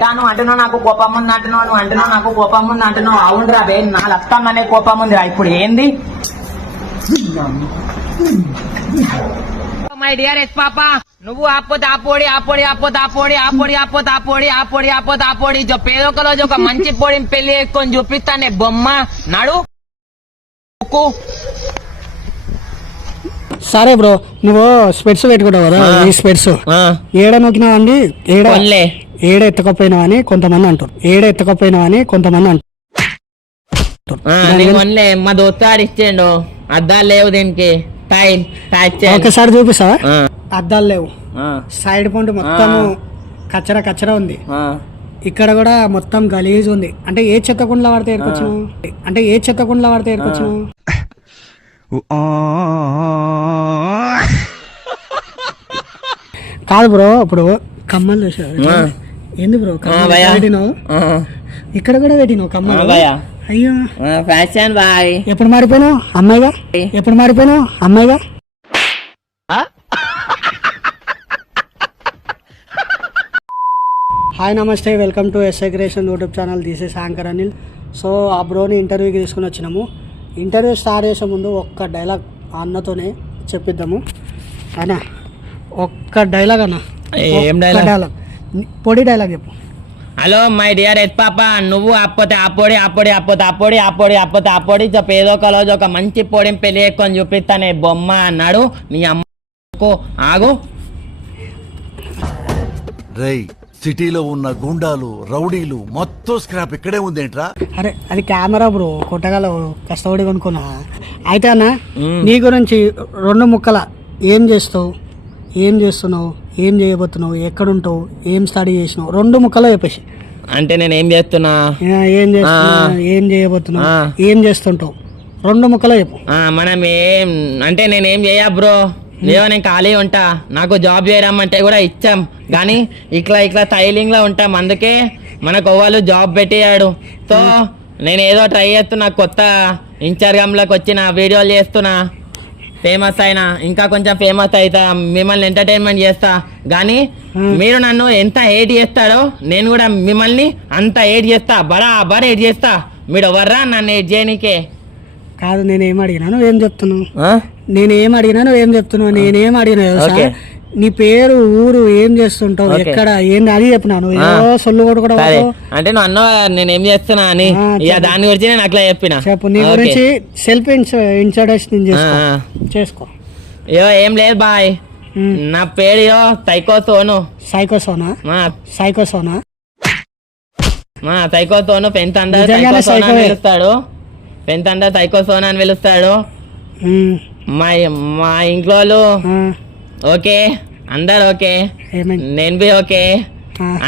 ఎట్టా నువ్వు అంటున్నావు నాకు కోపం ఉంది అంటున్నావు నువ్వు అంటున్నావు నాకు కోపం ఉంది అంటున్నావు. అవునరా బే నా లత్తమ్మనే కోపం ఉందిరా ఇప్పుడు ఏంది? మై డియర్ ఎస్ పాప నువ్వు ఆపోతే ఆపోడి ఆపోడి ఆపోతే ఆపోడి ఆపోడి ఆపోతే ఆపోడి ఆపోడి ఆపోతే ఆపోడి. జో ఒక రోజు ఒక మంచి పొడిని పెళ్ళి చేసుకొని చూపిస్తానే బొమ్మ. నాడు సరే బ్రో నువ్వు స్పెట్స్ పెట్టుకుంటావు కదా. ఈ స్పెట్స్. ఆ, ఏడ నొక్కినావు అండి ఏడ. ఏడ ఎత్తకపోయినావు అని కొంతమంది అంటారు. ఏడ ఎత్తకపోయినావు అని కొంతమంది అంటారు. మా ఇచ్చిండు అద్దాలు లేవు దీనికి. ఒకసారి చూపిస్తావా? అద్దాలు లేవు. సైడ్ పాయింట్ మొత్తం. కచ్చర కచ్చర ఉంది. ఇక్కడ కూడా మొత్తం గలీజ్ ఉంది. అంటే ఏ చెత్త కుండలో పడితే ఏరుకొచ్చినావు అంటే ఏ చెత్త కుండలో పడితే ఏరుకొచ్చినావు కాదు బ్రో ఇప్పుడు కమ్మలు చూసావు. ఏంది బ్రో పెట్టినావు? ఇక్కడ కూడా పెట్టినావు కమ్మలు. అయ్యో. Fashion boy. ఎప్పుడు మారిపోయినావు? అమ్మాయిగా? ఎప్పుడు మారిపోయినావు? అమ్మాయిగా? హాయ్ నమస్తే. Welcome to S I creation YouTube channel. తీసేసి యాంకర్ అనిల్. సో ఆ బ్రోని ఇంటర్వ్యూకి తీసుకుని వచ్చినాము. ఇంటర్వ్యూ స్టార్ట్ చేసే ముందు ఒక్క డైలాగ్ అన్నతోనే చెప్పిద్దాము. అన్న ఒక్క డైలాగ్ అన్న. ఏం dialogue? dialogue. పొడి డైలాగ్ చెప్పు. హలో మై డియర్ ఎస్ పాప నువ్వు ఆపోతే ఆపోడి ఆపోడి ఆపోతే ఆపోడి ఆపోడి ఆపోతే ఆపోడి చెప్ప ఏదో ఒక రోజు ఒక మంచి పొడిని పెళ్ళి చేసుకొని చూపిస్తానే బొమ్మ అన్నాడు నీ అమ్మకు ఆగు. రేయ్ సిటీలో ఉన్న గుండాలు రౌడీలు మొత్తం స్క్రాప్ ఇక్కడే ఉందేంట్రా? అరే అది కెమెరా బ్రో కొట్టగల కష్టపడి కొనుక్కున్నా. అయితే అన్న. నీ గురించి రెండు ముక్కల ఏం చేస్తావు? ఏం చేస్తున్నావు? ఏం చేయబోతున్నావు? ఎక్కడుంటావు? ఏం స్టడీ చేసినావు? రెండు ముక్కలో చెప్పేసి. అంటే నేను ఏం చేస్తున్నా? ఏం చేస్తున్నావు ఏం చేయబోతున్నావు? ఆ. ఏం చేస్తుంటావు? రెండు ముక్కలో చెప్పు. ఆ, మనం ఏం అంటే నేను ఏం చేయ బ్రో లేవో నేను ఖాళీ ఉంటా. నాకు జాబ్ చేయరమ్మంటే కూడా ఇచ్చాం. కానీ ఇట్లా ఇట్లా టైలింగ్లో ఉంటాం. అందుకే మనకు వాళ్ళు జాబ్ పెట్టేయాడు. సో నేను ఏదో ట్రై చేస్తున్నా. కొత్త ఇన్స్టాగ్రామ్లోకి వచ్చిన వీడియోలు చేస్తున్నా. ఫేమస్ అయినా. ఇంకా కొంచెం ఫేమస్ అవుతా మిమ్మల్ని ఎంటర్టైన్మెంట్ చేస్తా. కానీ మీరు నన్ను ఎంత హేట్ చేస్తారో నేను కూడా మిమ్మల్ని అంత హేట్ చేస్తా. బరా బరా హేట్ చేస్తా. మీరు ఎవర్రా నన్ను హేట్ చేయనీకే? కాదు నేనేం అడిగినా నువ్వేం చెప్తున్నావు? నేనేం అడిగినా నువ్వేం చెప్తున్నావు? నేనేం అడిగినా తెలుసా? నీ పేరు ఊరు ఏం చేస్తుంటావు. ఎక్కడ? ఏంది? అది చెప్పినాను. ఏదో సొల్లు కొడు అంటే నువ్వు అన్నావు కదా, నేను ఏం చేస్తున్నా అని. దాని గురించి నేను అట్లా చెప్పిన. చెప్పు. నీ. గురించి సెల్ఫ్ ఆ, చేసుకో. ఇగో ఏం లేదు బాయ్. నా పేరు ఇగో సైకో సోను సైకో సోనా మా. సైకో సోనా మా సైకో సోను పెంత్ నిజంగానే సైకో సోను అని సైకోయే. పిలుస్తాడు పెంత్ అండర్ సైకో సోను అని పిలుస్తాడు. మా మా ఇంట్లో వాళ్ళు. ఓకే అందరు ఓకే. నేను బి ఓకే.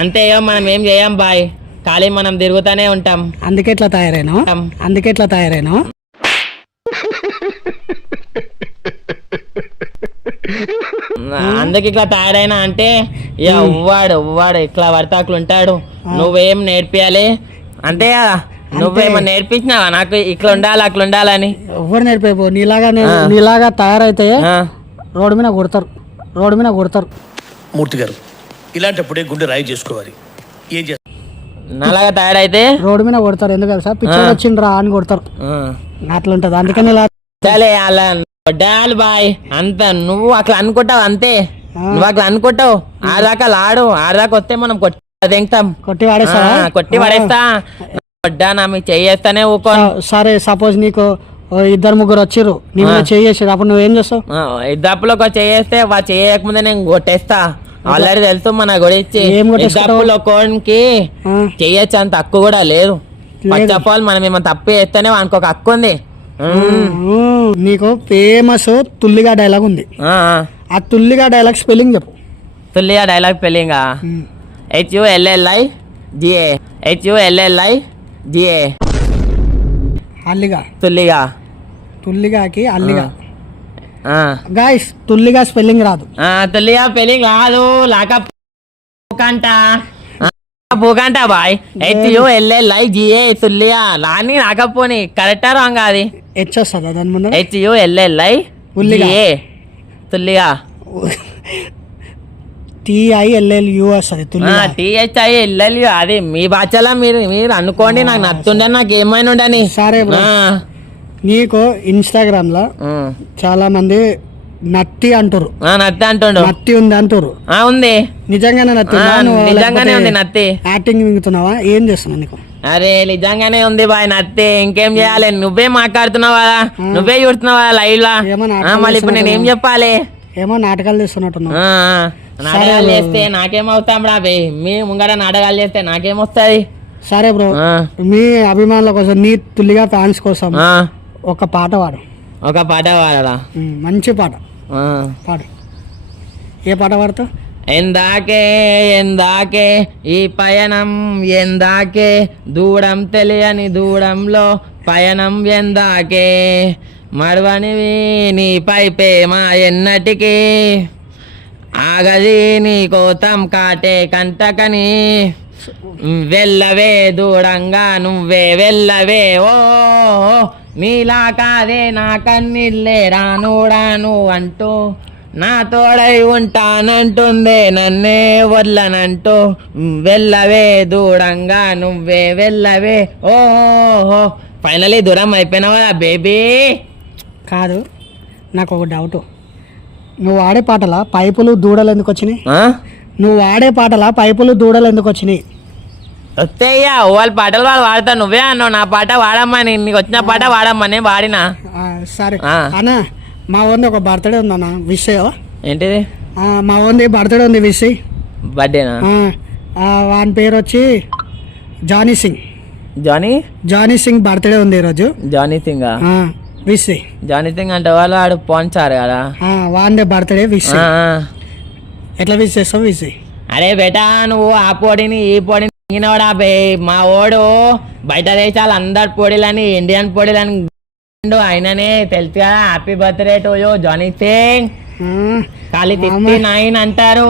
అంతే మనం ఏం చేయం బాయ్. ఖాళీ మనం తిరుగుతానే ఉంటాం. అందుకే ఇట్లా తయారైనా ఉంటాం. అందుకే ఇట్లా తయారైనా అందుకే ఇట్లా తయారైనా అంటే ఇక ఉవ్వాడు ఉవ్వాడు ఇట్లా అట్లా ఉంటాడు. నువ్వేం నేర్పియాలి? అంతే కదా? నువ్వేమో నేర్పించినావా? నాకు ఇట్లా ఉండాలి అట్లా ఉండాలని ఎవరు నేర్పేపో నీలాగా. నీలాగా తయారైతే ఆ, రోడ్డు మీద కొడతారు. రోడ్డు మీద కొడతారు. మూర్తి గారు ఇలాంటప్పుడే గుండె రాయి చేసుకోవాలి. ఏం చేస్తారు నల్లగా తయారైతే? రోడ్డు మీద కొడతారు. ఎందుకు తెలుసా? పిచ్చోడు వచ్చిండ్రా అని కొడతారు. ఆ, అట్లా ఉంటది. అందుకని ఇలా సరే అలా డాల్ బాయ్. అంత నువ్వు అట్లా అనుకుంటావు అంతే. నువ్వు అట్లా అనుకుంటావు. ఆదాకా లాడు. ఆదాకా వస్తే మనం కొట్టి కొట్టి వాడేస్తావా? ఆ, కొట్టి పడేస్తా వడ్డా నా మీకు చెయ్యేస్తానే ఊకో. స- సరే సపోజ్ నీకు ఇద్దరు ముగ్గురు వచ్చిర్రు నీ మీద చేయేసారు అప్పుడు నువ్వేం చేస్తావు? ఇద్దప్పులో ఒక చేయేస్తే వా చేయకముందే నేను కొట్టేస్తా. ఆల్రెడీ తెలుసు మన గురించి? ఇద్దప్పులో కోన్కి ఆ, చెయ్యొచ్చు అంత హక్కు కూడా లేదు. ఫస్ట్ ఆఫ్ ఆల్ మనం ఏమైనా తప్పు చేస్తేనే వానికి ఒక హక్కు ఉంది. నీకు ఫేమస్ తుల్లిగా డైలాగ్ ఉంది. ఆ, తుల్లిగా డైలాగ్ స్పెల్లింగ్ చెప్పు. తుల్లిగా డైలాగ్ పెళ్ళింగా ఉమ్. H U L L I G A H U L L I G A అల్లిగా. తుల్లిగా తుల్లిగాకి అల్లిగా. గాయస్ తుల్లిగా స్పెల్లింగ్ రాదు. తుల్లిగా పెళ్ళింగ్ కాదు లాక పూకంట. పూకంట boy. H U L L I G A తుల్లిగా. లాని రాకపోని. కరెక్టా రాంగ్ అది? హెచ్ వస్తుందా దాని ముందు H U L L I ఉల్లిగా. తుల్లిగా. వస్తుంది ఎల్ఎల్యూ అది మీ భాషలో మీరు మీరు అనుకోండి నాకు నచ్చుండే నాకు ఏమైనా ఉండని. సరే నీకు ఇన్స్టాగ్రామ్లో. చాలా మంది నత్తి అంటారు ఆ, నత్తి అంటుండు. నత్తి ఉంది అంటారు ఆ, ఉంది. నిజంగానే నత్తి నిజంగానే ఉంది నత్తి. యాక్టింగ్ మింగుతున్నావా? ఏం చేస్తున్నావు నీకు? అరే నిజంగానే ఉంది బాయ్ నత్తి. ఇంకేం చేయాలి? నువ్వే మాట్లాడుతున్నావు? కదా నువ్వే చూస్తున్నావు కదా లైవ్ లా మళ్ళీ ఇప్పుడు నేను ఏం చెప్పాలి? ఏమో నాటకాలు చేస్తున్నట్టున్నావు. ఆ, నాటకాలు చేస్తే నాకేమవుతాం రా బే? మీ ముంగడ నాటకాలు చేస్తే నాకేమొస్తుంది? సరే బ్రో. మీ అభిమానుల కోసం నీ తుల్లిగా ఫ్యాన్స్ కోసం ఒక పాట పాడు. ఒక పాట ఉమ్, మంచి పాట. పాడు. ఏ పాట పాడతావు? ఎందాకే ఎందాకే ఈ పయనం ఎందాకే దూడం తెలియని దూడంలో పయనం ఎందాకే. మరవనివి నీపై ప్రేమ ఎన్నటికీ. ఆగది నీ కోతం కాటే కంటకని. వెళ్ళవే దూరంగా నువ్వే వెళ్ళవే ఓ నీలా కాదే నా కన్నిల్లే రానుడాను అంటూ. నా తోడై ఉంటానంటుందే నన్నే వదలనంటూ. వెళ్ళవే దూరంగా నువ్వే వెళ్ళవే ఓహో ఫైనలీ దూరం అయిపోయినావా బేబీ కాదు నాకు ఒక డౌట్ నువ్వు వాడే పాటలా? పైపులు దూడలు ఎందుకు వచ్చినాయి? నువ్వు వాడే పాటలా? పైపులు దూడలు ఎందుకు వచ్చినాయి? వస్తాయ్యా వాళ్ళ పాటలు వాళ్ళు వాడతా. నువ్వే అన్నావు నా పాట వాడమ్మని నీకు వచ్చిన పాట వాడమ్మా నేను వాడినా. సరే. అన్న మా ఓన్ది ఒక బర్త్డే ఉందన్న విష్ ఏంటిది? మా ఓన్ది బర్త్డే ఉంది విష్ బర్త్డేనా? వాని పేరు వచ్చి Johnny Singh. Johnny? Johnny Singh birthday ఉంది ఈరోజు. Johnny Singh? Wish Johnny Singh అంటే వాళ్ళు ఆడు పోన్చారు కదా. వాందే బర్త్డే విష్. ఎట్లా విష్ చేస్తావు విష్ అరే బేటా నువ్వు ఆ పొడిని ఈ పొడిని తింగినవాడా బే. మా ఓడు బయట దేశాలు అందరి పొడిలని ఇండియన్ పొడిలని గిండు. ఆయననే తెలుసు కదా happy birthday to you Johnny Singh. ఖాళీ తిప్పి నైన్ అంటారు.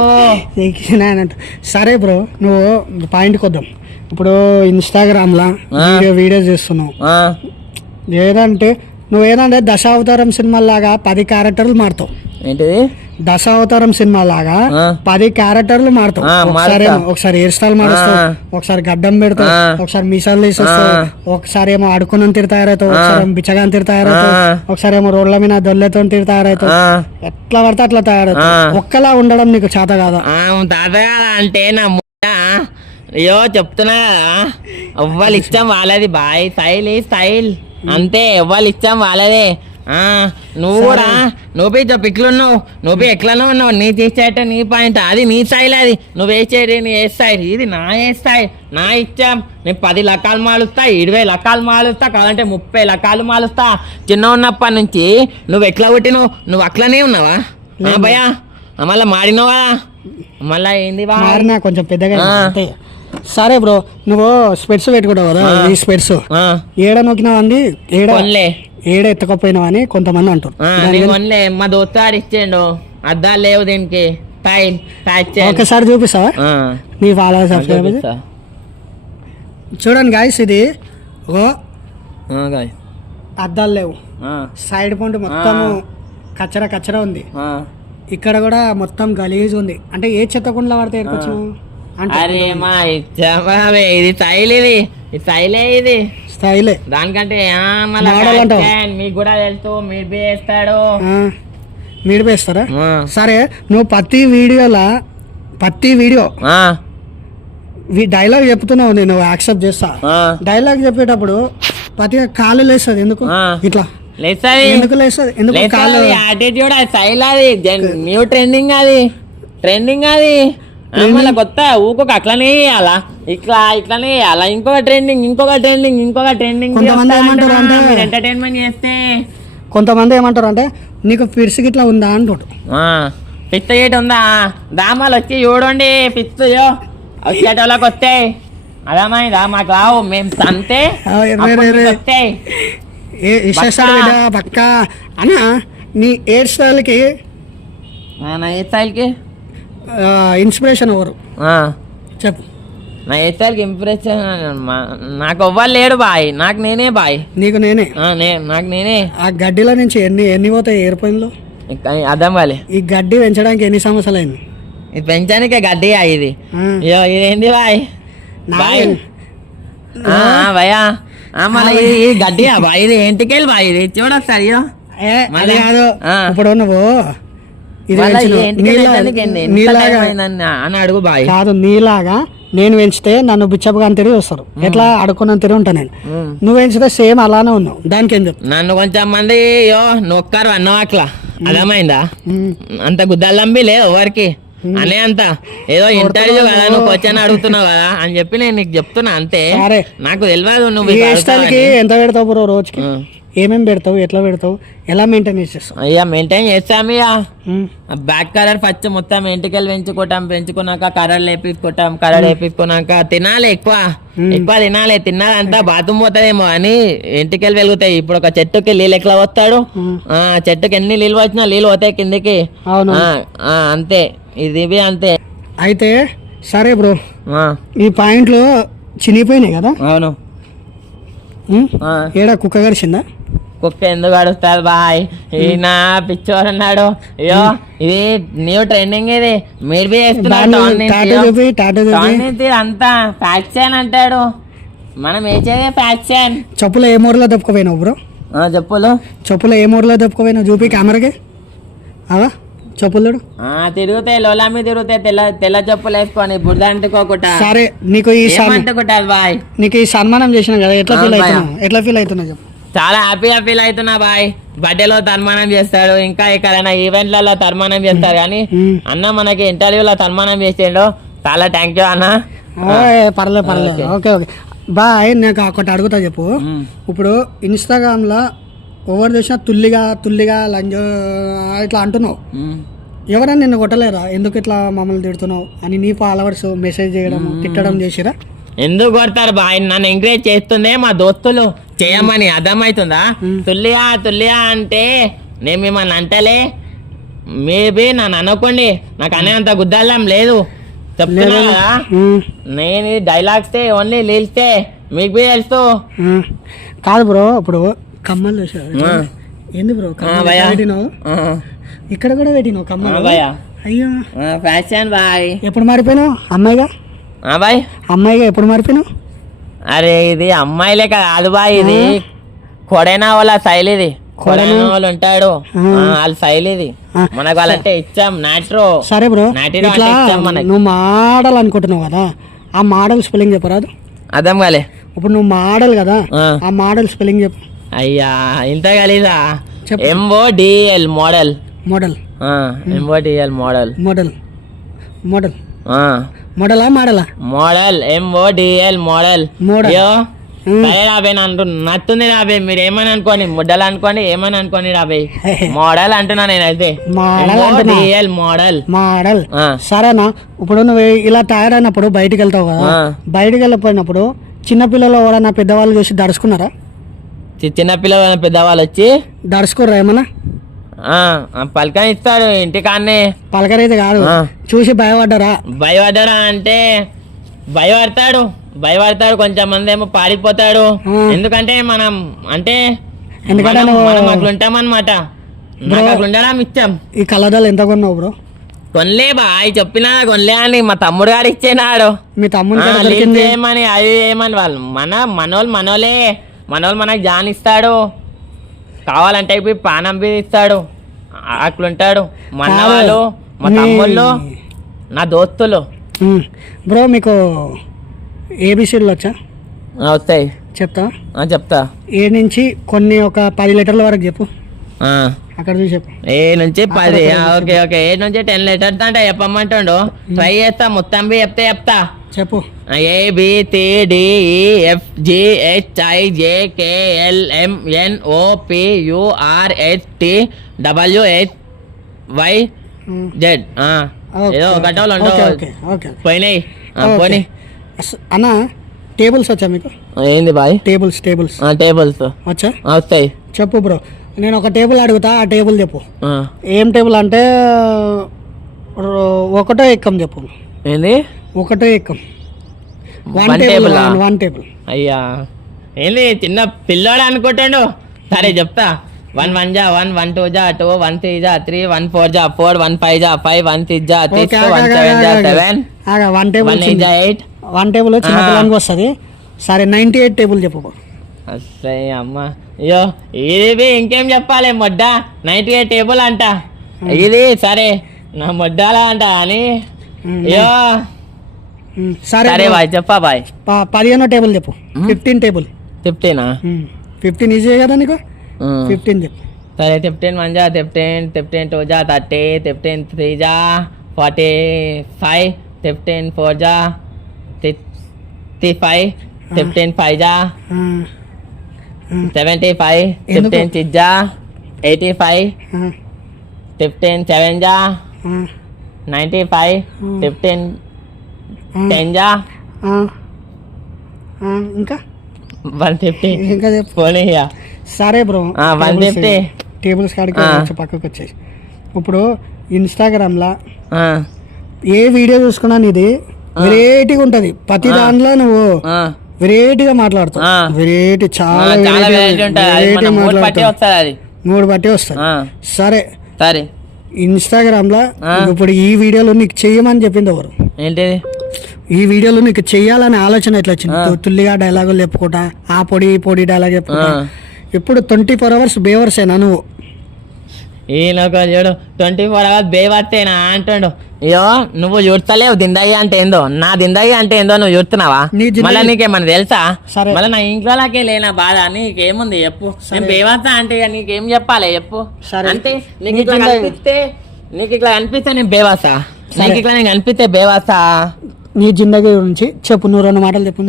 సరే బ్రో నువ్వు పాయింట్కి వద్దాం. ఇప్పుడు ఇన్స్టాగ్రామ్లో ఆ. వీడియో చేస్తున్నావు. ఆ, ఏదంటే నువ్వు ఏదంటే దశావతారం సినిమా లాగా పది క్యారెక్టర్లు మారుతావు ఏంటిది దశావతారం సినిమా లాగా. పది క్యారెక్టర్లు మారుతావు ఒకసారి ఒకసారి హెయిర్ స్టైల్ మారుస్తావు. ఒకసారి గడ్డం పెడతావు. ఒకసారి మీసాలు తీసేస్తావు. ఒకసారి ఏమో అడుకుని తిరి తయారవుతావు ఒకసారి ఏమో బిచ్చగాని తిరి తయారవుతావు. ఒకసారి ఏమో రోడ్ల మీద దొల్లెతో తిరి తయారవుతావు ఎట్లా పడితే అట్లా తయారవుతావు. ఒక్కలా ఉండడం నీకు చేత కాదా ఆ, తాత కదా అంటే నా అయ్యో చెప్తున్నా. ఎవ్వరు ఇష్టం వాళ్ళది. Boy style style. అంతే ఎవ్వరు ఇష్టం వాళ్ళదే. ఆ, నువ్వు కూడా నువ్వు పోయి పిక్లున్నావు. నువ్వు ఎట్లనో ఉన్నావు. నీ తీసేట నీ పాయింట్. అది నీ స్టైల్ అది. నువ్వు వేసేది నీ ఏ స్టైల్. ఇది నా ఏ స్టైల్. నా ఇష్టం. నేను పది లకాలు మాలుస్తా ఇరవై లకాలు మాలుస్తా కావాలంటే ముప్పై లకాలు మాలుస్తా. చిన్న ఉన్నప్పటి నుంచి నువ్వు ఎట్లా పుట్టినావు? నువ్వు అట్లనే ఉన్నావా? ఆ, భయ్యా. మళ్ళీ మాడినావు మళ్ళా ఏంది కొంచెం పెద్దగా సరే బ్రో నువ్వు స్పెట్స్ పెట్టుకుంటావు కదా. ఈ స్పెట్స్. ఆ, ఏడ నొక్కినావు అంది? ఏడ ఏడ ఎత్తకపోయినావు అని కొంతమంది అంటారు మా దోస్తాడు ఇచ్చిండు అద్దాలు లేవు దీనికి. ఒకసారి చూపిస్తావా? నీ ఫాలో సబ్స్క్రైబర్ చూడండి గాయస్ ఇది. ఓ. అద్దాలు లేవు. సైడ్ పాయింట్ మొత్తం కచ్చర కచ్చర ఉంది. ఇక్కడ కూడా మొత్తం గలీజ్ ఉంది. అంటే ఏ చెత్త కుండలో పడితే ఎక్కచ్చు అంటే అరే మా ఇచ్చావే ఇది స్టైల్ ఇది. స్టైలే ఇది? స్టైలే. దానికంటే మీకు కూడా తెలుసు మీరు వేస్తాడు. మీరు వేస్తారా? సరే నువ్వు ప్రతి వీడియోలా ప్రతి వీడియో ఆ, డైలాగ్ చెప్తున్నావు నేను యాక్సెప్ట్ చేస్తా. ఆ. డైలాగ్ చెప్పేటప్పుడు ప్రతి కాలు లేస్తుంది ఎందుకు. ఇట్లా. లేస్తుంది. ఎందుకు లేస్తుంది? ఎందుకు కాలు? అది న్యూ ట్రెండింగ్ అది. ట్రెండింగ్ అది. మళ్ళా కొత్త? ఊకొక అట్లనే వేయాలా ఇట్లా ఇట్లనే వేయాలా ఇంకొక ట్రెండింగ్ ఇంకొక ట్రెండింగ్ ఇంకొక ట్రెండింగ్ కొంతమంది ఏమంటారు అంటే- ఎంటర్టైన్మెంట్ చేస్తే. కొంతమంది ఏమంటారు అంటే నీకు ఫిర్స్ గిట్లా ఉందా అంటాడు. పిచ్చ గేట్ ఉందా? దామాలు వచ్చి చూడండి పిచ్చయో వచ్చేటోళ్ళకి వస్తాయి. అదామైందా మాకు రావు. మేము సంతే. మీకు వస్తాయి. పక్కా. అన్న నీ హెయిర్ స్టైల్కి నా ఏ స్టైల్కి ఇన్స్పిరేషన్ ఎవరు? చెప్పు. నా స్టైల్కి ఇంప్రెషన్ నాకు ఎవ్వరు లేడు బాయ్. నాకు నేనే బాయ్. నీకు నేనే? నాకు నేనే. ఆ గడ్డిలో నుంచి ఎన్ని ఎన్ని పోతాయి ఎయిర్పోయిన్లో ఇంకా అర్థం కాలే. ఈ గడ్డి పెంచడానికి ఎన్ని సంవత్సరాలు అయింది ఇది పెంచానికే గడ్డి ఇది. ఇదేంది బాయ్? బాయ్. ఆ, మళ్ళీ ఇది గడ్డియా బాయ్? ఇది ఏంటికెళ్ళి బాయ్? ఇది ఏ, అది? కాదు. ఇప్పుడు నువ్వు అడుగు బాయ్. కాదు నీలాగా నేను పెంచితే నన్ను బిచ్చపుగా అని తిరిగి వస్తారు ఎట్లా అడుక్కున్నాను తిరిగి ఉంటాను నేను. నువ్వు పెంచితే సేమ్ అలానే ఉన్నావు. దానికి ఏం చెప్తా నన్ను కొంచెం మంది యో నొక్కారు అన్నావు అట్లా అర్థమైందా? అంత గుద్దల్లంబి లేదు ఎవరికి? అనే అంత. ఏదో ఇంటర్వ్యూ కదా నువ్వు. క్వశ్చన్ అడుగుతున్నావు కదా అని చెప్పి నేను నీకు చెప్తున్నా అంతే. నాకు తెలియదు నువ్వు. ఎంత పెడతావు రోజుకి. ఏమేమి పెడతావు ఎట్లా పెడతావు ఎలా మెయింటైన్ చేసేస్తావు అయ్యా మెయింటైన్ చేస్తాం ఇక. బ్యాక్ కలర్ ఫస్ట్ మొత్తం ఎంటికలు పెంచుకుంటాం. పెంచుకున్నాక కర్రలు వేపించుకుంటాం కర్రలు వేపించుకున్నాక తినాలి ఎక్కువ. ఎక్కువ తినాలి. తినాలంతా బాత్రూమ్ పోతుందేమో అని ఎంటికలు వెలుగుతాయి. ఇప్పుడు ఒక చెట్టుకి నీళ్ళు ఎట్లా వస్తాడు ఆ చెట్టుకి ఎన్ని నీళ్ళు వచ్చినా నీళ్ళు పోతాయి కిందికి. అవును. ఆ, ఆ, అంతే. ఇది అంతే. అయితే సరే బ్రో. ఆ, ఈ పాయింట్లు చినిగిపోయినాయి కదా? అవును. ఏడా కుక్క గడిచిందా కుక్క ఎందుకు అడుగుతారు బాయ్? ఈయన పిచ్చోరు అన్నాడు అయ్యో ఇది న్యూ ట్రెండింగ్ ఇది. మీరు బి చేస్తున్నారు అంతా ఫ్యాక్షన్ అంటాడు. మనం వేసేదే ఫ్యాక్షన్ చెప్పులు ఏ మూరలో దప్పుకోపోయినావు బ్రో? చెప్పులు. చెప్పులు ఏ మూరలో దప్పుకోపోయినావు? చూపి కెమెరాకి. అవా? చెప్పులు చూడు ఆ, తిరుగుతాయి లోలామి తిరుగుతాయి తెల్ల తెల్ల చెప్పులు వేసుకొని బురద అంటుకోకుండా. సరే నీకు ఈ ఏమంటుకుంటారు బాయ్? నీకు ఈ సన్మానం చేసిన కదా ఎట్లా ఫీల్. అవుతున్నావు? ఎట్లా ఫీల్ అవుతున్నావు చెప్పు. చాలా హ్యాపీగా ఫీల్ అవుతున్నా బాయ్. బర్త్డేలో తర్మానం చేస్తాడు ఇంకా ఎక్కడైనా ఈవెంట్లలో తర్మానం చేస్తారు. కానీ. అన్న మనకి ఇంటర్వ్యూలో తర్మానం చేసిండు. చాలా థ్యాంక్ యూ అన్న. పర్లేదు పర్లేదు ఓకే. ఓకే బాయ్ నాకు ఒకటి అడుగుతా చెప్పు. ఇప్పుడు ఇన్స్టాగ్రామ్లో ఓవర్ చేసిన తుల్లిగా తుల్లిగా లంజ ఇట్లా అంటున్నావు. ఎవరైనా నిన్ను కొట్టలేరా? ఎందుకు ఇట్లా మమ్మల్ని తిడుతున్నావు అని నీ ఫాలోవర్స్ మెసేజ్ చేయడం తిట్టడం చేసిరా? ఎందుకు కొడతారు బాయ్ నన్ను ఎంకరేజ్ చేస్తుందే మా దోస్తులు. చేయమని అర్థమవుతుందా? తుల్లియా తుల్లియా అంటే నేను మిమ్మల్ని అంటలే. మేబీ నన్ను అనుకోండి. నాకు అనే అంత గుద్దాలం లేదు. చెప్తున్నా కదా? నేను డైలాగ్స్ ఓన్లీ లీల్స్తే మీకు బి తెలుసు. కాదు బ్రో ఇప్పుడు కమ్మలు చూసావు. ఏంది బ్రో పెట్టినావు? ఇక్కడ కూడా పెట్టినావు కమ్మలు? అయ్యో. Fashion boy. ఎప్పుడు మారిపోయినావు? అమ్మాయిగా? ఆ బాయ్. అమ్మాయిగా ఎప్పుడు మారిపోయినావు? అరే ఇది అమ్మాయిలే కాదు బాయ్ ఇది. కొడైనా వాళ్ళ శైలి ఇది. కొడైనా? వాళ్ళు ఉంటాడు. వాళ్ళ శైలి ఇది. మనకు వాళ్ళంటే ఇచ్చాం నాట్రో సరే బ్రో ఇట్లా నువ్వు మోడల్ అనుకుంటున్నావు కదా ఆ మోడల్ స్పెల్లింగ్ చెప్పరాదు? అర్థం కాలే. ఇప్పుడు నువ్వు మోడల్ కదా ఆ. ఆ మోడల్ స్పెల్లింగ్ చెప్పు. అయ్యా ఇంత గలీదా చెప్పు. M O D L model. Model M O D L model. Model. Model మోడలా? మోడలా model M O D L model. Model. సరే రాబే అంటు నత్తుంది రాబే మీరు ఏమని అనుకోని ముడ్డలు అనుకోని ఏమని అనుకోని రాబే? మోడల్ అంటున్నా నేనైతే మోడల్ మోడల్. మోడల్. సరేనా ఇప్పుడు నువ్వు ఇలా తయారైనప్పుడు బయటికి వెళ్తావు కదా. బయటికి వెళ్ళిపోయినప్పుడు చిన్నపిల్లలు ఎవరన్నా పెద్దవాళ్ళు చూసి దడుచుకున్నారా? చి- చిన్న పిల్లలు పెద్దవాళ్ళు వచ్చి దడుచుకోర్రా ఏమన్నా? ఆ పలకని ఇస్తాడు ఇంటికాన్నే. పలకరైతే కాదు. చూసి భయపడ్డారా? భయపడ్డారా అంటే భయపడతాడు. భయపడతాడు కొంచెం మంది ఏమో పారిపోతాడు. ఎందుకంటే మనం అంటే ఎందుకంటే మనం- అట్లా ఉంటామన్నమాట. నాకు అట్లా ఉండడం ఇచ్చాం ఈ కళ్ళద్దాలు ఎంత కొన్నావు బ్రో? కొనలే బాయ్ చెప్పినా కొనలే అని మా తమ్ముడు గారు ఇచ్చేనాడు. మీ దొరికింది. చేయమని అది ఏమని వాళ్ళు. మన మనోళ్ళు మనోలే మనోళ్ళు మనకు జాన్ ఇస్తాడు కావాలంటే ఇప్పుడు పానం ఇస్తాడు అట్లుంటాడు మన. వాళ్ళు మా తమ్ముళ్ళు నా దోస్తులు. బ్రో మీకు ఏబిసిడ్లు వచ్చా? వస్తాయి. చెప్తా? చెప్తా. ఏ నుంచి కొన్ని ఒక పది లీటర్ల వరకు చెప్పు. అక్కడ చూసి చెప్పు. ఏ నుంచి పది? Okay okay. ఏ నుంచి టెన్ లీటర్స్ అంటే చెప్పమంటుండు. ట్రై చేస్తా మొత్తం చెప్తే చెప్తా. చెప్పు. A B C D E F G H I J K L M N O P U R S T W H Y. Z. ఏదో ఓకే పోయినాయి. అస్- అన్న టేబుల్స్ వచ్చా మీకు? ఏంది బాయ్? టేబుల్స్ టేబుల్స్ టేబుల్స్ వచ్చా? వస్తాయి. చెప్పు బ్రో. నేను ఒక టేబుల్ అడుగుతా ఆ టేబుల్ చెప్పు. ఏం టేబుల్ అంటే ఒకటో ఎక్కం చెప్పు. ఏంది? ఒకటో ఎక్కం వన్ టేబుల్? వన్ అయ్యా. ఏంది చిన్న పిల్లోడు అనుకుంటాడు? సరే చెప్తా. వన్ వన్ జా వన్ వన్ టూ జా టూ వన్ త్రీ జా త్రీ వన్ ఫోర్ జా ఫోర్ వన్ ఫైవ్ జా ఫైవ్ వన్ సిక్స్ జా సిక్స్ వన్ సెవెన్ జా seven. One table one eight జా ఎయిట్. వన్ టేబుల్ చిన్న ఆ. పిల్లలకి వస్తుంది. సరే నైన్టీ ఎయిట్ టేబుల్ చెప్పు అసలు అమ్మ. అయ్యో ఇది ఇంకేం చెప్పాలి మొడ్డ? నైన్టీ ఎయిట్ టేబుల్ అంట ఇది సరే నా మొడ్డాలా అంట అని. అయ్యో. సరే సరే బాయ్ చెప్పా బాయ్. పదిహేనో టేబుల్ చెప్పు. Fifteen table. ఫిఫ్టీనా ఫిఫ్టీన్ ఈజీ కదా నీకు? ఫిఫ్టీన్ చెప్పు. సరే ఫిఫ్టీన్ వన్ జా ఫిఫ్టీన్ ఫిఫ్టీన్ టూ జా థర్టీ ఫిఫ్టీన్ త్రీ జా ఫార్టీ ఫైవ్ ఫిఫ్టీన్ ఫోర్ జా సిక్స్టీ ఫైవ్ ఫిఫ్టీన్ ఫైవ్ జా సెవెంటీ ఫైవ్? ఫిఫ్టీన్ సిక్స్ జా ఎయిటీ ఫైవ్ ఫిఫ్టీన్ సెవెన్ జా నైంటీ ఫైవ్. ఫిఫ్టీన్ ఆ, టెన్ జా ఆ, ఆ, ఇంకా? వన్ ఫిఫ్టీ ఇంకా చెప్పు. పోనీ ఇక. సరే బ్రో. ఆ, 150. టేబుల్స్ కాడికి. వచ్చి పక్కకు వచ్చేసి ఇప్పుడు ఇన్స్టాగ్రామ్లో ఏ వీడియో చూసుకున్నా నీది వెరైటీగా ఉంటది. ప్రతి దాంట్లో నువ్వు. వెరైటీగా మాట్లాడుతావు. వెరైటీ చాలా వెరైటీ మూడు మాట్లాడతావు. బట్టి వస్తుంది ఆ, సరే. సరే. ఇన్స్టాగ్రామ్లో ఆ. ఇప్పుడు ఈ వీడియోలో నీకు చెయ్యమని చెప్పింది ఎవరు? ఏంటిది? ఈ వీడియోలో నీకు చెయ్యాలనే ఆలోచన ఎట్లా వచ్చింది? తుల్లిగా డైలాగులు చెప్పుకుంటా ఆ పొడి ఈ పొడి డైలాగ్ చెప్పుకుంటా. ఇప్పుడు ట్వంటీ ఫోర్ అవర్స్ బేవర్సేనా నువ్వు? ఈయన ఒక చూడు ట్వంటీ ఫోర్ అవర్స్ బేవత్తేనా అంటుండు. అయ్యో నువ్వు చూడతలేవు దిందయ్య అంటే ఏందో? నా దిందయ్య అంటే ఏందో నువ్వు చూస్తున్నావా? మళ్ళీ నీకేమన్నా తెలుసా. మళ్ళీ నా ఇంట్లోకే లేనా బాధ? నీకేముంది? చెప్పు. నేను బేవత్తా అంటే నీకేం చెప్పాలి? చెప్పు. అంటే నీకు ఇట్లా కనిపిస్తే నీకు ఇట్లా కనిపిస్తే నేను బేవాసా. నీకు ఇట్లా నేను కనిపిస్తే బేవాసా నీ జిందగీ గురించి చెప్పు నువ్వు రెండు మాటలు చెప్పు.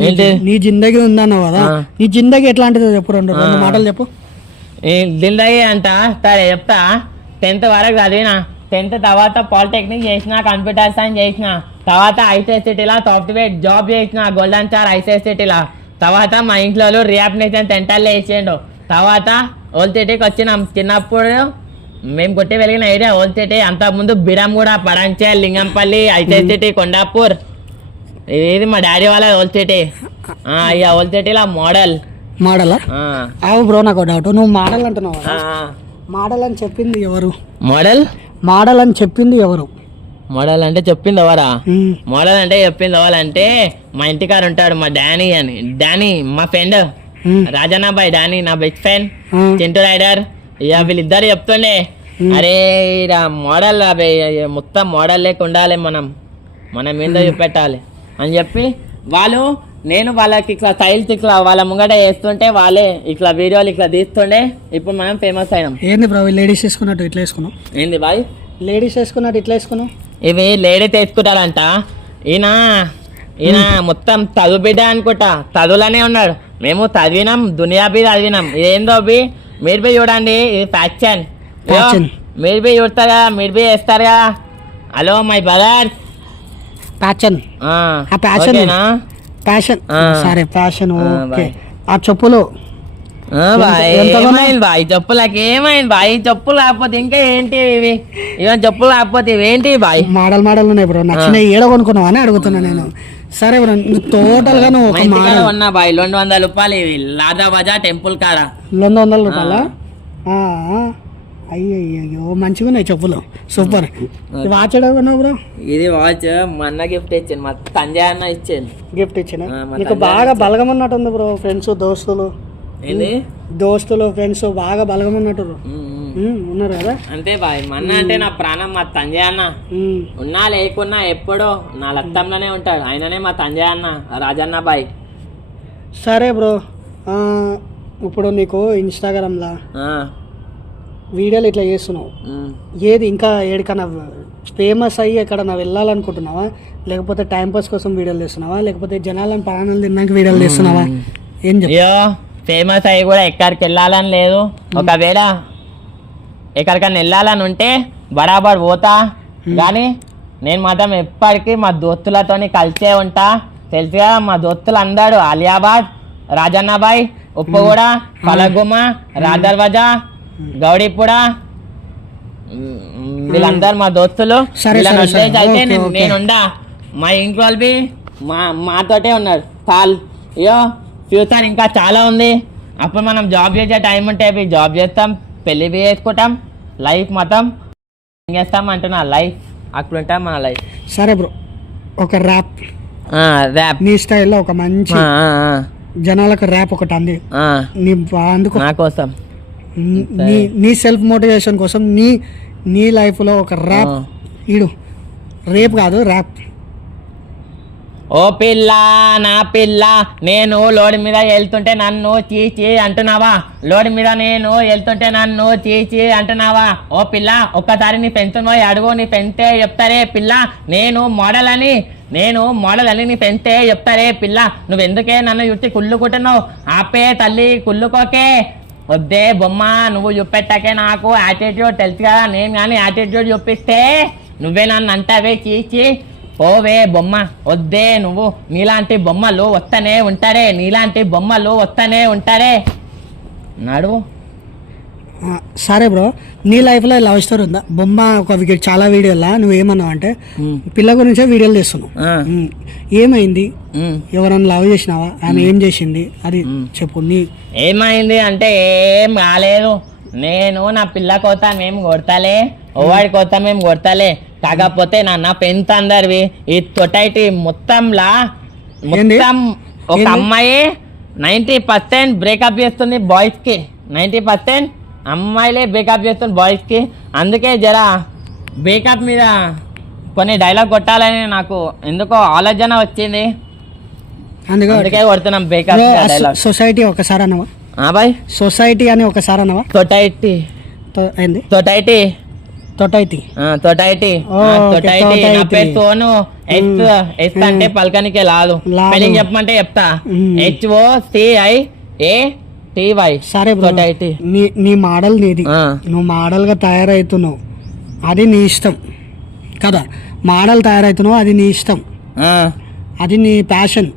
నీ జిందగీ ఉందన్నావు కదా. నీ జిందగీ ఎట్లాంటిదో చెప్పు రెండు రెండు. మాటలు చెప్పు. దిందయ్య అంట సరే చెప్తా. టెన్త్ వరకు చదివినా. టెన్త్ తర్వాత పాలిటెక్నిక్ చేసిన కంప్యూటర్ సైన్స్ చేసిన. తర్వాత ఐసీఎస్సిటీలో సాఫ్ట్వేర్ జాబ్ చేసిన గోల్డెన్ స్టార్ ఐసీఎస్సిటీలో తర్వాత మా ఇంట్లో రియాప్ నేషన్ సెంటర్లో వేసిండు తర్వాత ఓల్డ్ సిటీకి వచ్చినాం. చిన్నప్పుడు మేము కొట్టి వెలిగిన ఏరియా ఓల్డ్ సిటీ అంతకుముందు బిరంగూడ పడంచే లింగంపల్లి ఐసీఎస్సిటీ కొండాపూర్. ఇది మా డాడీ వాళ్ళ ఇక ఓల్డ్ సిటీలో మోడల్. మోడలా? బ్రో నాకు డౌట్ నువ్వు మోడల్ అంటున్నావు? మోడల్ అని చెప్పింది ఎవరు? మోడల్? మోడల్ అని చెప్పింది ఎవరు? మోడల్ అంటే చెప్పింది ఎవరా? మోడల్ అంటే చెప్పింది ఎవరంటే మా ఇంటికాడ ఉంటాడు మా డానీ అని. డానీ మా friend. Um, Rajanna boy Danny నా బెస్ట్ ఫ్రెండ్. చింటూ రైడర్. ఇక వీళ్ళిద్దరు చెప్తుండే. అరే మోడల్ అవి మొత్తం మోడల్ లేక ఉండాలి మనం. మనం ఏందో చూపెట్టాలి. అని చెప్పి వాళ్ళు నేను వాళ్ళకి ఇట్లా స్టైల్స్ ఇట్లా వాళ్ళ ముంగట వేస్తుంటే వాళ్ళే ఇట్లా వీడియోలు ఇట్లా తీస్తుండే ఇప్పుడు మనం ఫేమస్ అయినాం. ఏంది బ్రో లేడీస్ వేసుకున్నట్టు ఇట్లా వేసుకున్నావు? ఏంది బాయ్? లేడీస్ వేసుకున్నట్టు ఇట్లా వేసుకున్నావు? ఇవి లేడీ తెచ్చుకుంటారంట ఈయన ఈయన మొత్తం చదువు బిడ్డ అనుకుంటా. చదువులోనే ఉన్నాడు. మేము చదివినాం దునియా బి చదివినాం ఏందో బి? మీరు బి చూడండి ఇది ఫ్యాక్షన్. మీరు బి చూస్తారా మీరు బి వేస్తారా హలో మై బ్రదర్ ప్యాషన్ ఆ. ప్యాషన్ ఆ. సరే ప్యాషన్ ఓకే. ఆ చెప్పులు? ఏమైంది బాయ్? చెప్పులకి ఏమైంది బాయ్? చెప్పులు లేకపోతే ఇంకా ఏంటి ఇవి? ఇవన్నీ చెప్పులు లేకపోతే ఇవేంటి బాయ్? మోడల్ మోడల్ ఉన్నాయి బ్రో. నచ్చిన ఏడ కొనుక్కున్నావు అని అడుగుతున్నా నేను. సరే బ్రో నువ్వు టోటల్గా నువ్వు ఒక మోడల్. ఉన్నా బాయ్? రెండు వందల రూపాయలు ఇవి. లాదా బజా టెంపుల్ కాడ. రెండు వందల రూపాయల? అయ్యో మంచిగా ఉన్నాయి చెప్పులు. సూపర్. Watch bro? ఇది వాచ్ మా అన్న గిఫ్ట్ ఇచ్చింది మా సంజయ్ అన్న ఇచ్చింది గిఫ్ట్ ఇచ్చిన నీకు బాగా బలగం ఉన్నట్టుంది బ్రో ఫ్రెండ్స్ దోస్తులు. ఏంది? దోస్తులు ఫ్రెండ్స్ బాగా బలగం ఉన్నట్టు ఉన్నారు కదా? అంతే బాయ్ మా అన్న అంటే నా ప్రాణం మా సంజయ్ అన్న. ఉన్నా లేకున్నా ఎప్పుడో నా లత్తంలోనే ఉంటాడు ఆయననే మా సంజయ్ అన్న రాజన్న బాయ్. సరే బ్రో ఇప్పుడు నీకు ఇన్స్టాగ్రామ్లో వీడియోలు ఇట్లా చేస్తున్నావు. ఏది ఇంకా ఏడికన్నా ఫేమస్ అయ్యి ఎక్కడన్నా వెళ్ళాలనుకుంటున్నావా? లేకపోతే టైం పాస్ కోసం వీడియోలు చేస్తున్నావా లేకపోతే జనాలను ప్రాణాలు తిన్నాక వీడియోలు చేస్తున్నావా ఏం ఫేమస్ అయ్యి కూడా ఎక్కడికి వెళ్ళాలని లేదు. ఒకవేళ ఎక్కడికన్నా వెళ్ళాలని ఉంటే బరాబర్ పోతా. కానీ నేను మాత్రం ఎప్పటికీ మా దోస్తులతోని కలిసే ఉంటా. తెలుసు కదా మా దోస్తులు అందరూ అలియాబాద్ రాజన్నబాయ్ ఉప్పుగూడ పలగుమ రాదర్వజా గౌడీపుడ ఉమ్, వీళ్ళందరూ మా దోస్తులు. అయితే నేను-. నేనుండా. మా ఇంట్లో బి మా మాతోటే ఉన్నారు. చాలు అయ్యో ఫ్యూచర్ ఇంకా చాలా ఉంది. అప్పుడు మనం జాబ్ చేసే టైం ఉంటే జాబ్ చేస్తాం పెళ్ళి చేసుకుంటాం లైఫ్ మొత్తం చేస్తాం అంటున్నా లైఫ్ అట్లుంటాం మన లైఫ్. సరే బ్రో ఒక ర్యాప్. ర్యాప్. నీ స్టైల్లో ఒక మంచి జనాలకు ర్యాప్ ఒకటి అంది. నీ అందుకు నా కోసం. నీ నీ సెల్ఫ్ మోటివేషన్ కోసం నీ నీ లైఫ్లో ఒక ర్యాప్. ఈడు రేప్ కాదు ర్యాప్ ఓ పిల్ల నా పిల్ల నేను లోడి మీద వెళ్తుంటే నన్ను చీచి అంటున్నావా? లోడి మీద నేను వెళ్తుంటే నన్ను చీచి అంటున్నావా? ఓ పిల్ల ఒక్కసారి నీ పెంచును అడుగు నీ పెంతే చెప్తారే పిల్ల? నేను మోడల్ అని నేను మోడల్ అని నీ పెంతే చెప్తారే పిల్ల? నువ్వు ఎందుకే నన్ను చుట్టి కుళ్ళుకుంటున్నావు ఆపే తల్లి కుళ్ళుకోకే వద్దే బొమ్మ నువ్వు చూపెట్టాకే నాకు యాటిట్యూడ్ తెలుసు కదా నేను కానీ యాటిట్యూడ్ చూపిస్తే నువ్వే నన్ను అంటావే చీచి. పోవే బొమ్మ వద్దే నువ్వు. నీలాంటి బొమ్మలు వస్తూనే ఉంటారే నీలాంటి బొమ్మలు వస్తూనే ఉంటారే. నడువు. సరే బ్రో నీ లైఫ్లో లవ్ స్టోరీ ఉందా? బొమ్మ ఒక వికెట్ చాలా వీడియోలా? నువ్వు ఏమన్నావు అంటే పిల్ల గురించే వీడియోలు. ఉమ్. ఏమైంది? ఉమ్. ఎవరైనా లవ్ చేసినావా? ఆమె ఏం చేసింది? అది చెప్పు నీ ఏమైంది అంటే ఏం కాలేదు. నేను నా పిల్ల కోత మేము కొడతలే? ఓవాడి కోత మేము కొడతలే? కాకపోతే నాన్న పెంత అందరివి. ఈ తొటైటి మొత్తంలా? మొత్తం ఒక? అమ్మాయి నైంటీ పర్సెంట్ బ్రేకప్ చేస్తుంది బాయ్స్కి. నైంటీ పర్సెంట్ అమ్మాయిలే బ్రేకప్ చేస్తుంది బాయ్స్కి. అందుకే జర బ్రేకప్ మీద కొన్ని డైలాగ్ కొట్టాలని నాకు ఎందుకో ఆలోచన వచ్చింది. అందుకే కొడుతున్నాం బ్రేకప్ డైలాగ్ సొ- సొసైటీ ఒకసారి అన్నవా ఆ బాయ్ సొసైటీ అని ఒకసారి అన్నవా తొటైటి ఏంది? తొటైటి తొటైటీ ఆ, తొటైటి ఓ, ఆ, ఓకే, తొటైటి నా తొటైటి. పేరు సోను. ఎస్ ఎస్ అంటే పలకనికే లాదు చెప్పమంటే చెప్తా. మ్మ్. హెచ్ ఓ సిఐ ఏ టివై సరే బ్రో. నీ నీ మోడల్ నీది. నువ్వు మోడల్గా తయారవుతున్నావు అది నీ ఇష్టం. కదా? మోడల్ తయారవుతున్నావు అది నీ ఇష్టం. అది నీ ప్యాషన్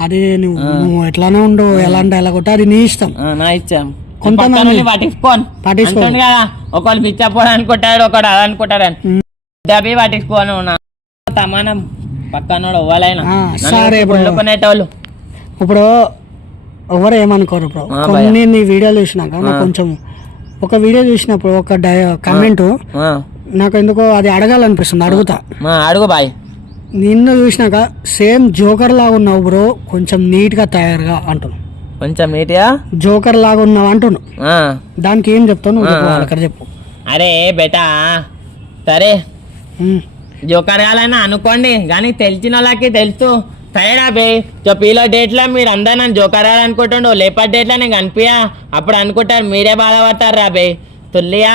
అది నువ్వు ఎట్లానే ఉండు ఎలా అంటే ఎలా కొట్టు అది నీ ఇష్టం. నా ఇచ్చాం కొంతమంది- పట్టించుకోను. పట్టించుకోను. అంటుండు కదా ఒకళ్ళు పిచ్చపోడు అనుకుంటాడు ఒకడు అది అనుకుంటాడు డబ్బి పట్టించుకోను నా సమానం ఆ, సరే. కొనుక్కునేటోళ్ళు. ఇప్పుడు ఎవరు ఏమనుకోరు బ్రో కొన్ని నీ వీడియోలు చూసినాక నాకు కొంచెం ఒక వీడియో చూసినప్పుడు ఒక డై కమెంట్ నాకు ఎందుకో అది అడగాలనిపిస్తుంది అడుగుతా. అడుగు బాయ్. నిన్ను చూసినాక సేమ్ జోకర్ లాగా ఉన్నావు బ్రో కొంచెం నీట్గా తయారుగా అంటున్నావు. కొంచెం నీట్గా? జోకర్ లాగా ఉన్నావు అంటున్నావు. దానికి ఏం చెప్పు అక్కడ చెప్పు. అరే బేటా. సరే. ఉమ్. జోకరగాలైనా అనుకోండి కానీ తెలిసిన వాళ్ళకి తెలుసు. సరేనా బే చెప్పీలో డేట్లో మీరు అందరూ నన్ను జోకరాలు అనుకుంటుండు లేపటి డేట్లో నేను కనిపించా అప్పుడు అనుకుంటారు మీరే బాధపడతారు రాబే తుల్లియా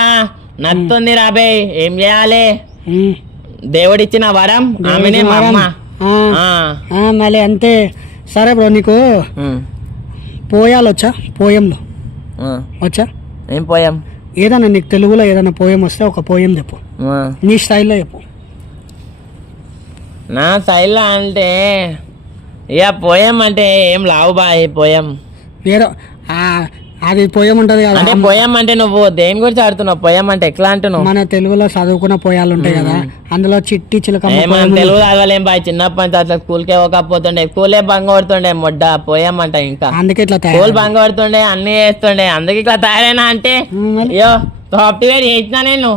నత్తుంది రాబే ఏం చేయాలి. దేవుడిచ్చిన వరం ఆమెనే మా అమ్మ. మళ్ళీ అంతే. సరే బ్రో నీకు పోయాలు వచ్చా పోయంలో. వచ్చా? ఏం పోయాం? ఏదైనా నీకు తెలుగులో ఏదైనా పోయం వస్తే ఒక పోయం చెప్పు. నీ స్టైల్లో చెప్పు. నా శైలి అంటే ఇక పోయాం అంటే ఏం లావు బాయ్ పోయాం ఆ, అది పోయం ఉంటుంది కదా. అంటే పోయాం అంటే నువ్వు దేని గురించి ఆడుతున్నావు? పోయాం అంటే ఎట్లా అంటున్నావు? మన తెలుగులో చదువుకున్న పోయాలు ఉంటాయి కదా అందులో చిట్టి మనం పోయం తెలుగు చదవలేం బాయ్ చిన్నప్పటి నుంచి అట్లా స్కూల్కే పోకపోతుండే స్కూలే బంగ కొడుతుండే మొడ్డ పోయామంట ఇంకా. అందుకే ఇట్లా స్కూల్ బంగ కొడుతుండే అన్ని చేస్తుండే అందుకే ఇట్లా తయారైనా అంటే అయ్యో సాఫ్ట్వేర్ చేసినా నేను.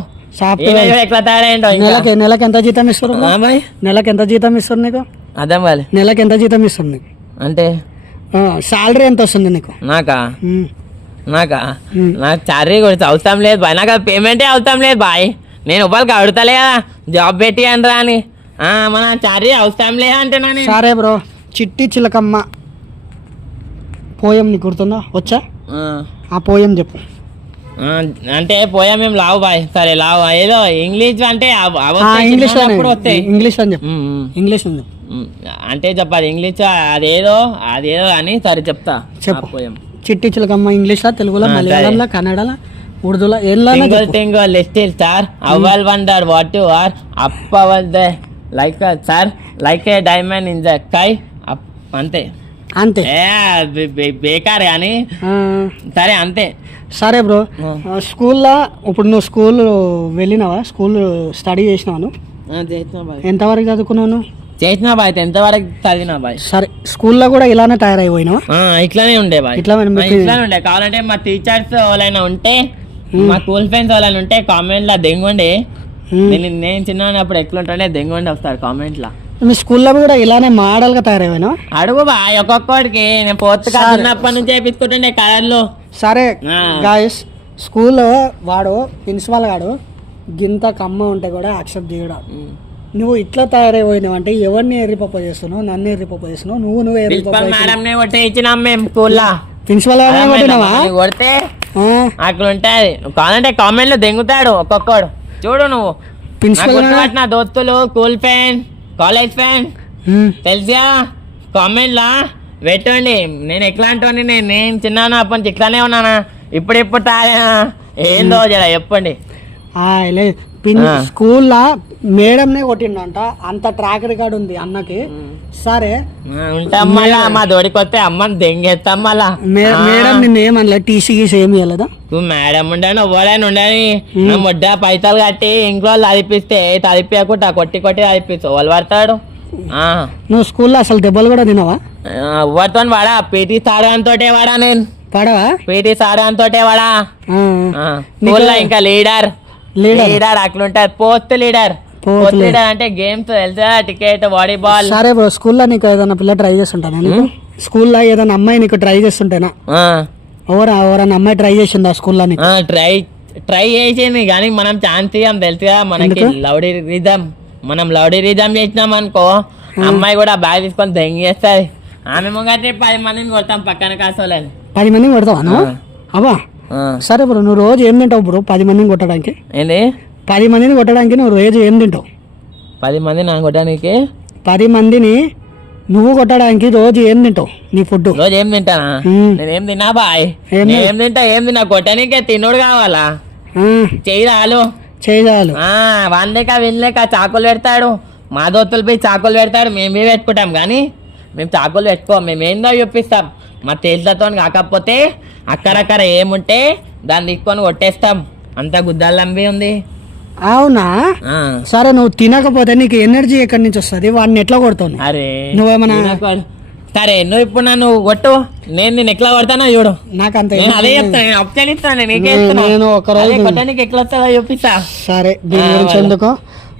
నెలకి నెలకి ఎంత జీతం ఇస్తారు నెలకి ఎంత జీతం ఇస్తారు నీకు? అర్థం కాలే. నెలకి ఎంత జీతం ఇస్తారు నీకు? అంటే? శాలరీ ఎంత వస్తుంది నీకు? నాకా? నాకా. నాకు చారీ గురించి అవసరం లేదు బాయ్. నాకు పేమెంటే అవసరం లేదు బాయ్. నేను ఒకరికి అడుగుతలే కదా జాబ్ పెట్టి అని? ఆ, మన చారీ అవసరం లేదు అంటున్నా నేను. సరే బ్రో. చిట్టి చిలకమ్మ పోయం నీకు గుర్తుందా? వచ్చా? ఆ, పోయం చెప్పు. అంటే పోయా మేము లావు బాయ్. సరే లావు. ఏదో ఇంగ్లీష్ అంటే ఇంగ్లీష్ వస్తాయి. ఇంగ్లీష్ అని చెప్పు. English um. అంటే చెప్పాలి. ఇంగ్లీష్ అదేదో అదేదో అని సరే చెప్తా. చెప్పు. పోయం. చిట్టి చిలకమ్మ ఇంగ్లీష్లో తెలుగులో మలయాళంలో కన్నడలో ఉర్దూలో single single little star how I wonder what you are up above the like star like a diamond in the up అంతే. అంతే. బేకార్ కానీ. ఆ, సరే అంతే. సరే బ్రో స్కూల్లో ఇప్పుడు నువ్వు స్కూల్ వెళ్ళినావా? స్కూల్ స్టడీ చేసినావా నువ్వు? చేసిన బాయ్. ఎంతవరకు చదువుకున్నావు నువ్వు? చేసిన బాయ్ టెన్త్ వరకు చదివిన బాయ్. సరే స్కూల్లో కూడా ఇలానే తయారైపోయినావా? ఆ, ఇట్లానే ఉండే బాయ్. ఇట్లా ఇట్లానే ఉండే. కావాలంటే మా టీచర్స్ ఎవరైనా ఉంటే మా కూల్ ఫ్రెండ్స్ వాళ్ళని ఉంటే కామెంట్ లా దెంగుండి. నేను నేను చిన్న ఉన్నప్పుడు ఎట్లుంటుండే దెంగుండి వస్తారు కామెంట్ లా. మీ స్కూల్లో కూడా ఇలానే మోడల్గా తయారైనా అడుగు బాయ్ ఒక్కొక్కడికి. నేను కాదు ఉన్నప్పటి నుంచి వేపించుకుంటుండే కలర్లు. సరే. గాయస్ స్కూల్లో వాడు ప్రిన్సిపాల్ గాడు గింత కమ్మ ఉంటే కూడా యాక్సెప్ట్ చేయడం. నువ్వు ఇట్లా తయారైపోయినావు అంటే ఎవరిని ఎర్రిపప్ప చేస్తున్నావు? నన్ను ఎర్రిపప్ప చేస్తున్నావు? నువ్వు నువ్వు ఎర్రిపప్ప ప్రిన్సిపల్ మేడం నే కొట్టే ఇచ్చినాం మేము స్కూల్లో. ప్రిన్సిపల్ కొట్టినావా? కొడితే అట్లా ఉంటది కావాలంటే కామెంట్లో దెంగుతాడు ఒక్కొక్కడు. చూడు నువ్వు. ప్రిన్సిపల్ గుర్తుపట్టిన దోస్తులు స్కూల్ ఫ్రెండ్ కాలేజ్ ఉమ్, తెలుసా? కామెంట్ లా పెట్టండి. నేను ఎట్లాంటి నేను నేను చిన్నాను అప్పటి ఇట్లానే ఉన్నానా? ఇప్పుడు ఇప్పుడు తాగా ఏందో జర చెప్పండి. ఆ, లే పిన్ ఆ. స్కూల్లో మేడంనే కొట్టిండంట. అంత ట్రాక్ రికార్డ్ ఉంది అన్నకి. సరే. ఉంటాం మళ్ళా మా దోడికి వస్తే అమ్మని దెంగేస్తాం మళ్ళా. మేడం నిన్ను ఏమనలే టీసీ గీసీ ఏమి ఇవ్వలేదా నువ్వు మేడం ఉండని ఎవ్వడైనా ఉండని. ముడ్డ పైసలు కట్టి ఇంట్లో తదిపిస్తే తదిపించకుండా కొట్టి కొట్టి తదిపిస్తావు వాళ్ళు పడతాడు. నువ్వు స్కూల్లో అసలు దెబ్బలు కూడా తినవా? ఎవరితో వాడా? పీటీ సారాంతోటే వాడా నేను. పడవా? పీటీ సారాంతోటే వాడా? ఆ, ఆ, స్కూల్లో ఇంకా లీడర్. లీడర్. అట్లుంటారు పోస్ట్ లీడర్. Post leader. అంటే గేమ్స్ తెలుసా టికెట్ వాలీబాల్ సరే బ్రో స్కూల్లో నీకు ఏదైనా పిల్ల ట్రై చేస్తుంటానా నీకు? స్కూల్లో ఏదైనా అమ్మాయి నీకు ట్రై చేస్తుంటేనా? ఎవరు ఎవరైనా అమ్మాయి ట్రై చేసిందా స్కూల్లో నీకు? ట్రై ట్రై చేసింది కానీ మనం ఛాన్స్ ఇవ్వం తెలుసుగా మనకి? లౌడీ రిజం మనం లౌడీ రిజం చేసినాం అనుకో అమ్మాయి కూడా బ్యాగ్ తీసుకొని దెంగేస్తుంది ఆమె ముంగటి పది మందిని కొడతాం పక్కన కాసోలని పది మందిని కొడతావా అవ్వా సరే బ్రో నువ్వు రోజు ఏం తింటావు బ్రో పది మందిని కొట్టడానికి? ఏంది? పది మందిని కొట్టడానికి నువ్వు రోజు ఏం తింటావు? పది మంది నా కొట్టడానికి? పది మందిని నువ్వు కొట్టడానికి రోజు ఏం తింటావు నీ ఫుడ్ రోజు ఏం తింటానా. నేనేం తిన్నా బాయ్? ఏం ఏం తింటా ఏం తిన్నా? కొట్టడానికే తినుడు కావాలా? చెయ్యి రాలు చేయాలి ఆ, వాన్లేక వీళ్ళేక చాకులు పెడతాడు. మా దోస్తులు పోయి చాకులు పెడతాడు. మేము పెట్టుకుంటాం కానీ మేము చాకులు పెట్టుకోం. మేము ఏందో చూపిస్తాం. మా తేలితో కాకపోతే అక్కడక్కడ ఏముంటే దాన్ని తీసుకొని కొట్టేస్తాం. అంత గుద్దాలంబి ఉంది. అవునా? సరే నువ్వు తినకపోతే నీకు ఎనర్జీ ఎక్కడి నుంచి వస్తుంది? వాడిని ఎట్లా కొడతావు? నువ్వు? అరే నువ్వేమన్నా-. సరే నువ్వు ఇప్పుడు నన్ను కొట్టు. నేను నేను ఎట్లా కొడతానో చూడు. నాకు అంత అదే చెప్తాను నేను ఆప్షన్ ఇస్తాను నీకే నేను- ఒక రోజు కొట్టడానికి ఎట్లా వస్తుందో చూపిస్తా. సరే దీని ఆ, గురించి వాళ్ళ. ఎందుకు?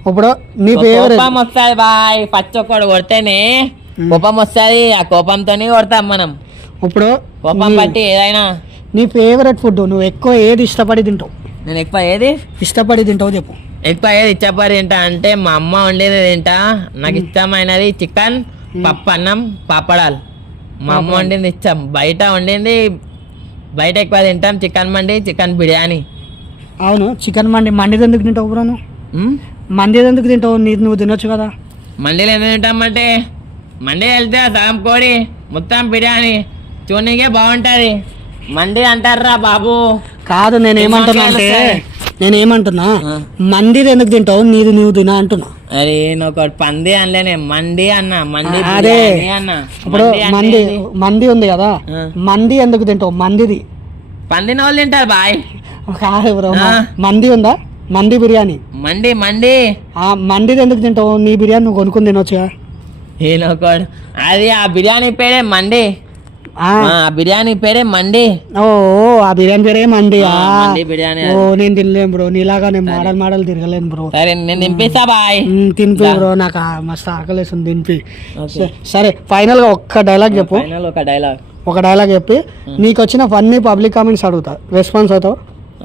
ఇప్పుడు నీ ఫేవరెట్ కోపం వస్తుంది బాయ్. పచ్చి ఒక్కడు కొడితేనే కోపం వస్తుంది ఆ కోపంతోనే కొడతాం మనం. ఇప్పుడు ఏదైనా. నీ ఫేవరెట్ ఫుడ్ నువ్వు ఎక్కువ ఏది ఇష్టపడి తింటావు? నేను ఎక్కువ ఏది? ఇష్టపడి తింటావు చెప్పు. ఎక్కువ ఏది ఇచ్చపరి తింటా అంటే మా అమ్మ వండేది తింటా. నాకు ఇష్టమైనది చికెన్ పప్పు అన్నం పాపడాలు. మా అమ్మ వండింది ఇష్టం. బయట వండింది బయట ఎక్కువ తింటాం. Chicken mandi chicken biryani. అవును చికెన్ మండి. మండిది ఎందుకు తింటావు బ్రో నువ్వు? ఉమ్? మండిది ఎందుకు తింటావు? నీ నువ్వు తినొచ్చు కదా. మండీలు ఎందుకు తింటామంటే మండీ వెళ్తే సగం కోడి మొత్తం బిర్యానీ. చూడనీకే బాగుంటది. మండి అంటారా బాబు. కాదు నేను ఏమంటున్నా అంటే నేను ఏమంటున్నా మండిది ఎందుకు తింటావు? నీది నువ్వు తినా అంటున్నా. అరే నేను ఒక పంది అనలేనే. మండి అన్న మండి అదే. అన్న. ఇప్పుడు మండి మంది? మంది ఉంది కదా. మంది ఎందుకు తింటావు? మందిది పందిన వాళ్ళు తింటారు బాయ్. కాదు బ్రో. మంది ఉందా? మంది బిర్యానీ. మండి మండి. ఆ మండిది ఎందుకు తింటావు? నీ బిర్యానీ నువ్వు కొనుక్కుని తినొచ్చుగా. ఈయనొకడు అది ఆ బిర్యానీ పేరే మండి. బిర్యానీ పేరే మండి. ఓ ఆ బిర్యానీ పేరే మండి. బిర్యానీ ఓ నేను తినలేను బ్రో. నీలాగా నేను మోడల్ మోడల్ తిరగలేను బ్రో. సరే నేను తినిపిస్తా బాయ్. తినిపి బ్రో నాకు ఆ మస్తు ఆకలేస్తుంది తినిపి. సరే ఫైనల్గా ఒక్క డైలాగ్ చెప్పు. ఫైనల్ ఒక డైలాగ్ ఒక డైలాగ్ చెప్పి. నీకు వచ్చిన ఫన్నీ పబ్లిక్ కామెంట్స్ అడుగుతా. రెస్పాన్స్ అవుతావు?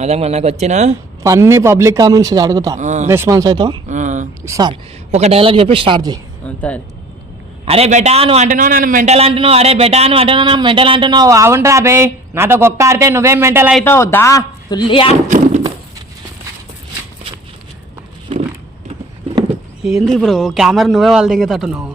అదే మనకు వచ్చిన ఫన్నీ పబ్లిక్ కామెంట్స్ అడుగుతా. రెస్పాన్స్ అవుతావు? సార్ ఒక డైలాగ్ చెప్పి స్టార్ట్ చేయి. అంతే. అరే బెటా నువ్వు అంటున్నావు నన్ను మెంటల్ అంటున్నావు. అరే బెటా నువ్వు అంటున్నావు నన్ను మెంటల్ అంటున్నావు. అవునరా బే నాతో కుక్క ఆడితే నువ్వేం మెంటల్ అవుతావు? దా తుల్లియా. ఏంది బ్రో కెమెరా నువ్వే వాళ్ళ దిగేటట్టున్నావు